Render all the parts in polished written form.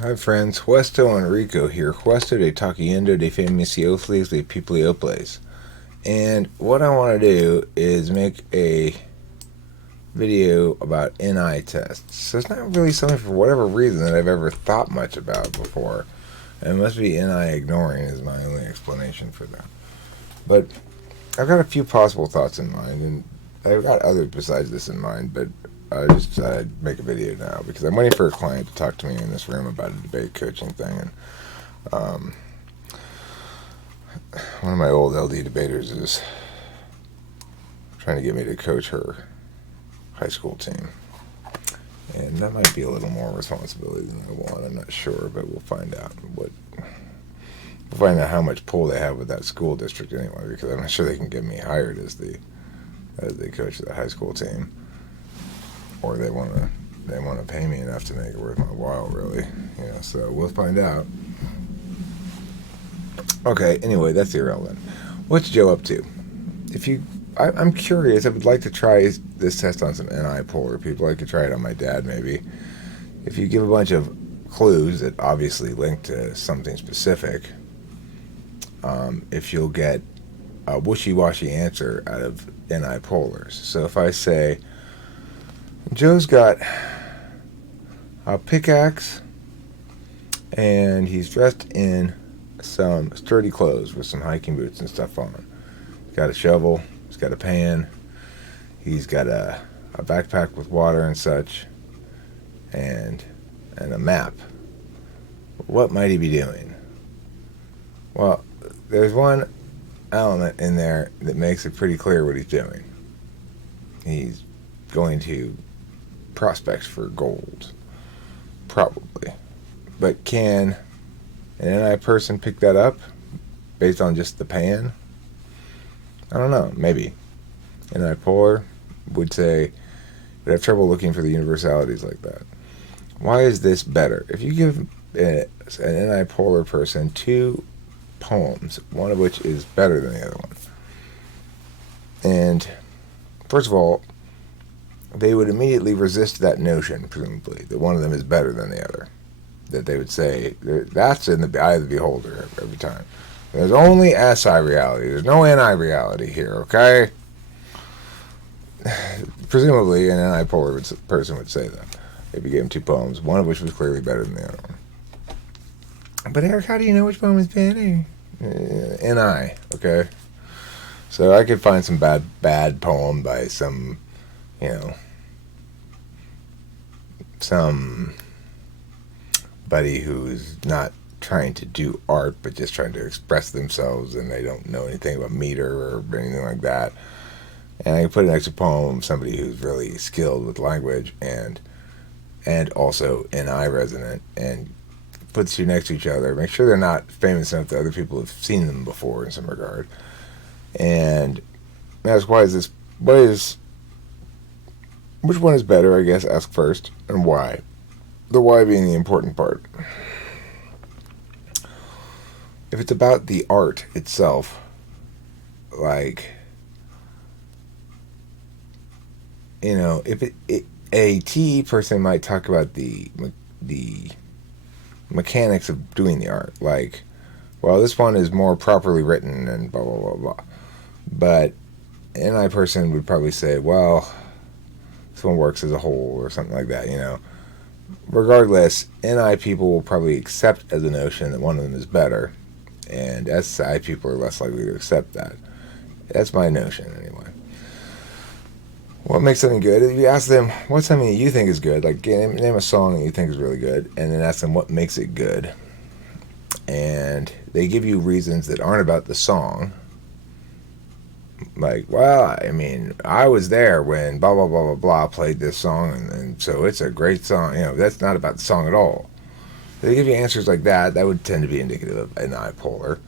Hi friends, Huesto Enrico here. Huesto de Taquiendo de Famiciofles de Piplioples. And what I want to do is make a video about NI tests. So it's not really something for whatever reason that I've ever thought much about before. And it must be NI ignoring is my only explanation for that. But I've got a few possible thoughts in mind, and I've got others besides this in mind, but I just decided to make a video now because I'm waiting for a client to talk to me in this room about a debate coaching thing. And one of my old LD debaters is trying to get me to coach her high school team. And that might be a little more responsibility than I want. I'm not sure, but we'll find out how much pull they have with that school district anyway, because I'm not sure they can get me hired as the coach of the high school team, or they want to pay me enough to make it worth my while, really. So we'll find out. Okay, anyway, that's irrelevant. What's Joe up to? I'm curious. I would like to try this test on some NI polar people. I could try it on my dad, maybe. If you give a bunch of clues that obviously link to something specific, if you'll get a wishy-washy answer out of NI polars. So if I say, Joe's got a pickaxe and he's dressed in some sturdy clothes with some hiking boots and stuff on. He's got a shovel, he's got a pan, he's got a backpack with water and such, and a map. What might he be doing? Well, there's one element in there that makes it pretty clear what he's doing. He's going to prospects for gold, probably. But can an NI person pick that up based on just the pan? I don't know, maybe. NI polar would say would have trouble looking for the universalities like that. Why is this better? If you give an NI polar person two poems, one of which is better than the other one, and first of all, they would immediately resist that notion, presumably, that one of them is better than the other. That they would say, that's in the eye of the beholder every time. There's only SI reality. There's no NI reality here, okay? Presumably, an NI polar person would say that. If you gave him two poems, one of which was clearly better than the other one. But Eric, how do you know which poem is better? NI, okay? So I could find some bad poem by some somebody who's not trying to do art but just trying to express themselves, and they don't know anything about meter or anything like that. And I can put an extra poem of somebody who's really skilled with language and also NI resonant, and put the two next to each other. Make sure they're not famous enough that other people have seen them before in some regard. And ask, which one is better, I guess, ask first, and why. The why being the important part. If it's about the art itself, like, if a TE person might talk about the mechanics of doing the art, like, well, this one is more properly written and blah, blah, blah, blah. But an NI person would probably say, well, this one works as a whole or something like that, Regardless, NI people will probably accept as a notion that one of them is better, and SI people are less likely to accept that. That's my notion, anyway. What makes something good? If you ask them, what's something that you think is good? Like, name a song that you think is really good, and then ask them what makes it good. And they give you reasons that aren't about the song. Like, well, I mean, I was there when blah, blah, blah, blah, blah played this song, and so it's a great song. That's not about the song at all. If they give you answers like that, that would tend to be indicative of an NI polar.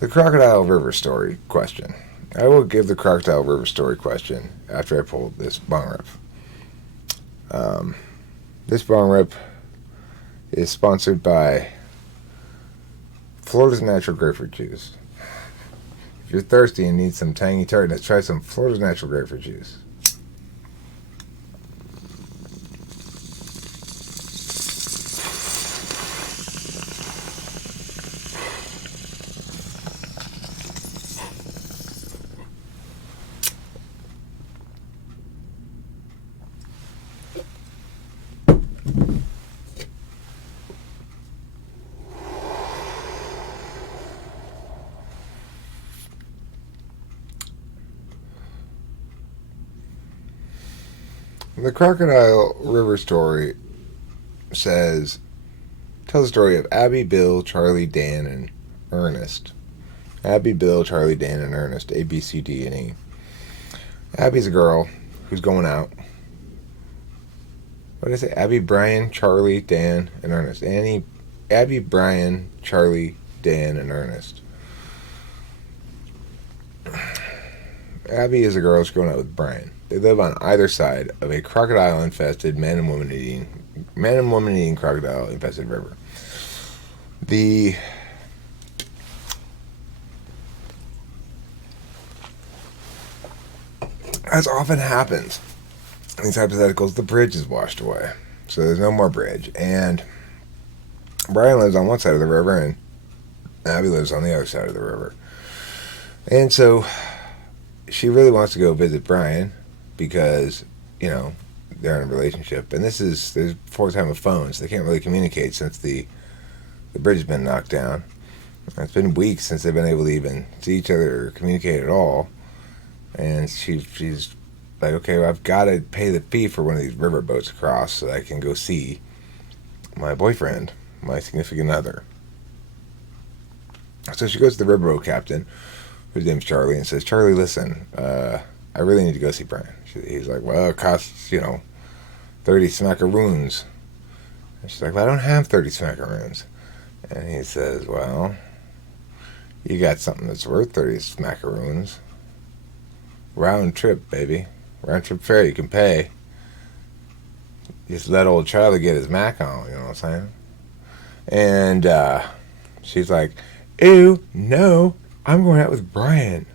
The Crocodile River story question. I will give the Crocodile River story question after I pull this bong rip. This bong rip is sponsored by Florida's Natural Grapefruit Juice. If you're thirsty and need some tangy tartness, try some Florida's Natural Grapefruit Juice. Crocodile River story tells the story of Abby, Bill, Charlie, Dan, and Ernest. Abby, Bill, Charlie, Dan, and Ernest. A, B, C, D, and E. Abby's a girl who's going out. What did I say? Abby, Brian, Charlie, Dan, and Ernest. Abby, Brian, Charlie, Dan, and Ernest. Abby is a girl who's going out with Brian. They live on either side of a crocodile-infested, man and woman eating crocodile-infested river. As often happens in these hypotheticals, the bridge is washed away. So there's no more bridge. And Brian lives on one side of the river, and Abby lives on the other side of the river. And so she really wants to go visit Brian because, they're in a relationship. And there's before time of phones. They can't really communicate since the bridge has been knocked down. It's been weeks since they've been able to even see each other or communicate at all. And she's like, okay, well, I've got to pay the fee for one of these river boats across so that I can go see my boyfriend, my significant other. So she goes to the riverboat captain, whose name's Charlie, and says, Charlie, listen, I really need to go see Brian. He's like, well, it costs, 30 smackaroons. And she's like, well, I don't have 30 smackaroons. And he says, well, you got something that's worth 30 smackaroons. Round trip, baby. Round trip fare you can pay. Just let old Charlie get his Mac on, you know what I'm saying? And she's like, ew, no, I'm going out with Brian.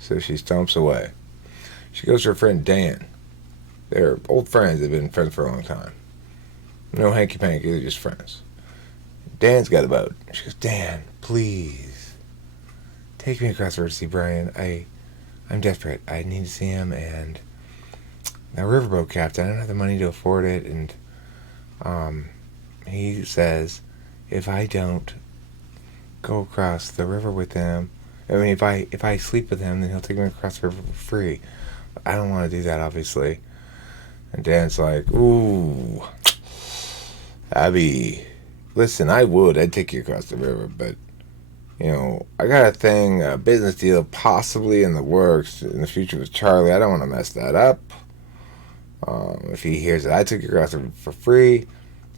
So she stomps away. She goes to her friend Dan. They're old friends. They've been friends for a long time. No hanky-panky, they're just friends. Dan's got a boat. She goes, Dan, please, take me across the river to see Brian. I'm desperate. I need to see him, and that riverboat captain, I don't have the money to afford it, and he says if I don't go across the river with him, if I sleep with him, then he'll take me across the river for free. I don't want to do that, obviously. And Dan's like, ooh, Abby, listen, I'd take you across the river, but I got a business deal possibly in the works in the future with Charlie. I don't want to mess that up. If he hears that I took you across the river for free,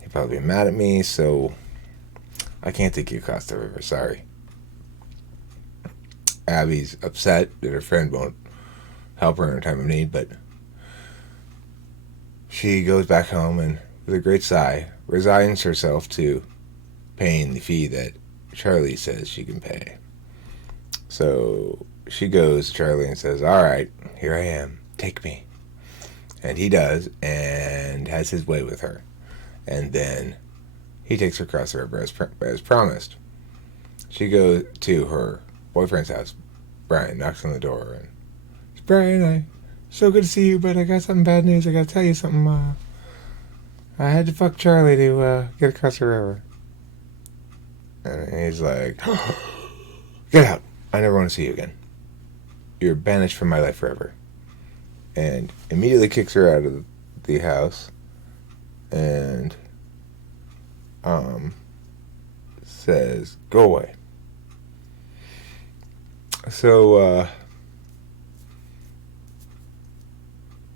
he'd probably be mad at me, so I can't take you across the river, sorry. Abby's upset that her friend won't help her in a time of need, but she goes back home and, with a great sigh, resigns herself to paying the fee that Charlie says she can pay. So she goes to Charlie and says, all right, here I am, take me. And he does, and has his way with her. And then he takes her across the river as promised. She goes to her boyfriend's house. Brian knocks on the door, and it's Brian, so good to see you, but I got some bad news. I got to tell you something. I had to fuck Charlie to get across the river. And he's like, get out. I never want to see you again. You're banished from my life forever. And immediately kicks her out of the house. And says, go away. So,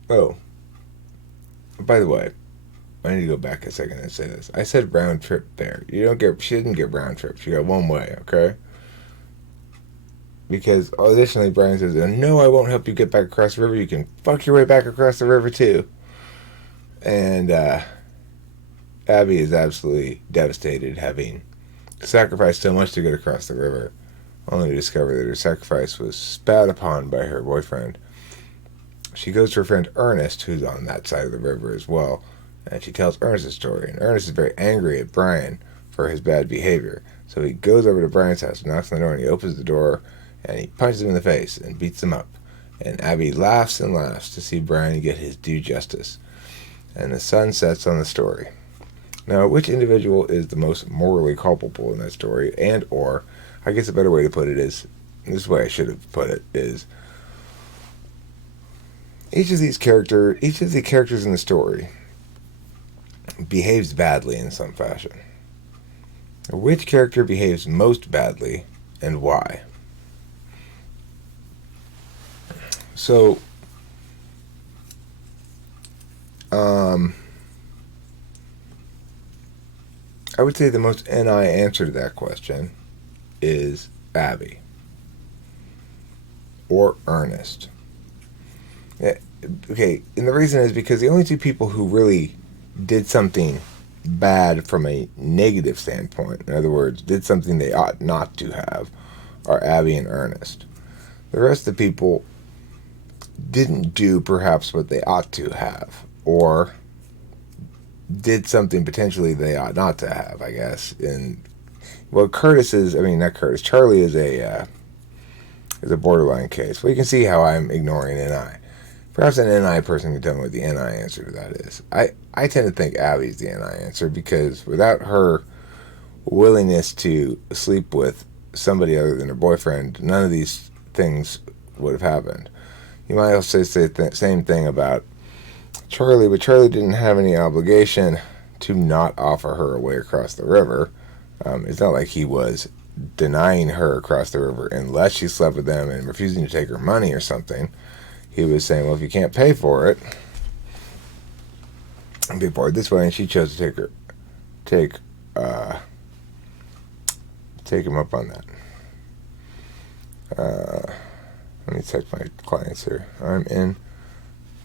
oh, by the way, I need to go back a second and say this. I said round trip there. She didn't get round trip. She got one way, okay? Because additionally, Brian says, no, I won't help you get back across the river. You can fuck your way back across the river, too. And Abby is absolutely devastated, having sacrificed so much to get across the river, only to discover that her sacrifice was spat upon by her boyfriend. She goes to her friend Ernest, who's on that side of the river as well, and she tells Ernest a story. And Ernest is very angry at Brian for his bad behavior. So he goes over to Brian's house, knocks on the door, and he opens the door, and he punches him in the face and beats him up. And Abby laughs and laughs to see Brian get his due justice. And the sun sets on the story. Now, which individual is the most morally culpable in that story? And or, I guess a better way to put it is, this way I should have put it, is, each of the characters in the story behaves badly in some fashion. Which character behaves most badly and why? So, I would say the most NI answer to that question is Abby or Ernest. Okay, and the reason is because the only two people who really did something bad from a negative standpoint, in other words, did something they ought not to have, are Abby and Ernest. The rest of the people didn't do perhaps what they ought to have, or did something potentially they ought not to have, I guess. And well, Charlie is a borderline case. Well, you can see how I'm ignoring NI. Perhaps an NI person can tell me what the NI answer to that is. I tend to think Abby's the NI answer, because without her willingness to sleep with somebody other than her boyfriend, none of these things would have happened. You might also say the same thing about Charlie, but Charlie didn't have any obligation to not offer her a way across the river. It's not like he was denying her across the river unless she slept with them and refusing to take her money or something. He was saying, well, if you can't pay for it, I'll pay for it this way, and she chose to take him up on that. Let me check my clients here. I'm in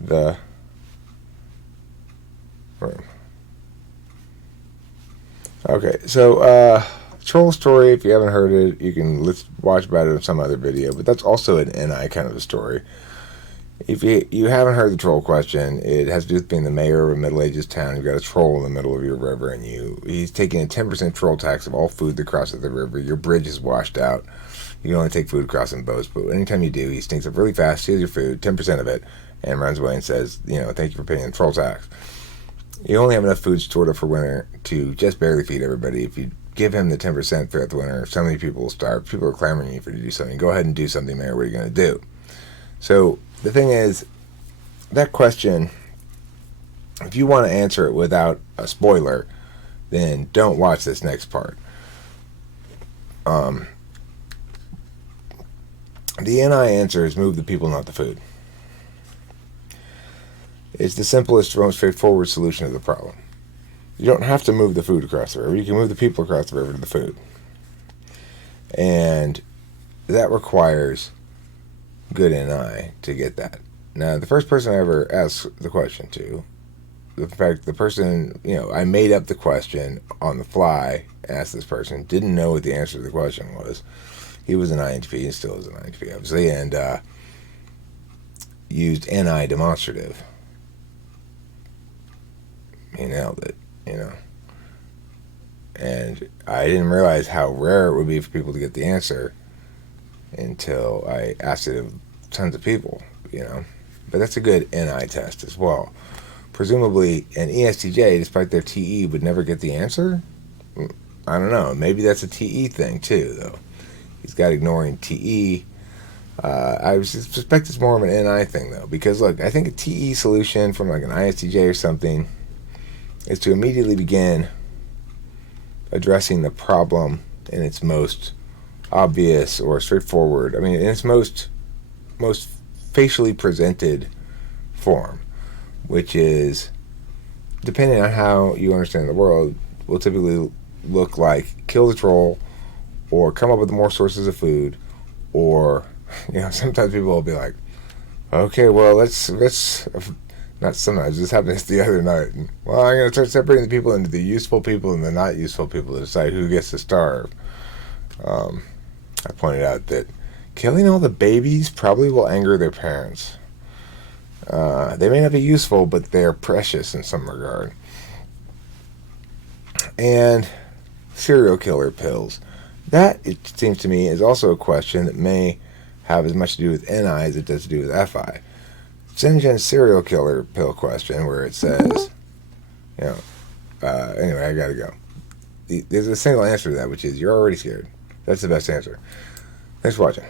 the room. Okay, so troll story, if you haven't heard it, let's watch about it in some other video, but that's also an NI kind of a story. If you haven't heard the troll question, it has to do with being the mayor of a Middle Ages town. You've got a troll in the middle of your river, and he's taking a 10% troll tax of all food that crosses the river. Your bridge is washed out. You can only take food across in boats, but anytime you do, he sneaks up really fast, steals your food, 10% of it, and runs away and says, thank you for paying the troll tax. You only have enough food stored up for winter to just barely feed everybody. If you give him the 10% throughout the winter, so many people will starve. People are clamoring you for you to do something. Go ahead and do something, Mayor. What are you going to do? So the thing is, that question, if you want to answer it without a spoiler, then don't watch this next part. The NI answer is move the people, not the food. It's the simplest, most straightforward solution to the problem. You don't have to move the food across the river. You can move the people across the river to the food. And that requires good NI to get that. Now, the first person I ever asked the question to, in fact, the person, I made up the question on the fly, asked this person, didn't know what the answer to the question was. He was an INTP, and still is an INTP, obviously, and used NI demonstrative. He nailed it, And I didn't realize how rare it would be for people to get the answer until I asked it of tons of people, But that's a good NI test as well. Presumably, an ESTJ, despite their TE, would never get the answer? I don't know. Maybe that's a TE thing, too, though. He's got ignoring TE. I suspect it's more of an NI thing, though, because, look, I think a TE solution from, like, an ISTJ or something is to immediately begin addressing the problem in its most obvious or straightforward, in its most facially presented form, which is, depending on how you understand the world, will typically look like kill the troll, or come up with more sources of food, or, sometimes people will be like, okay, well, let's not sometimes, this happened the other night, and, well, I'm going to start separating the people into the useful people and the not useful people to decide who gets to starve. I pointed out that killing all the babies probably will anger their parents. They may not be useful, but they're precious in some regard. And serial killer pills. That, it seems to me, is also a question that may have as much to do with NI as it does to do with FI. Shenzhen's serial killer pill question, where it says, anyway, I gotta go. There's a single answer to that, which is you're already scared. That's the best answer. Thanks for watching.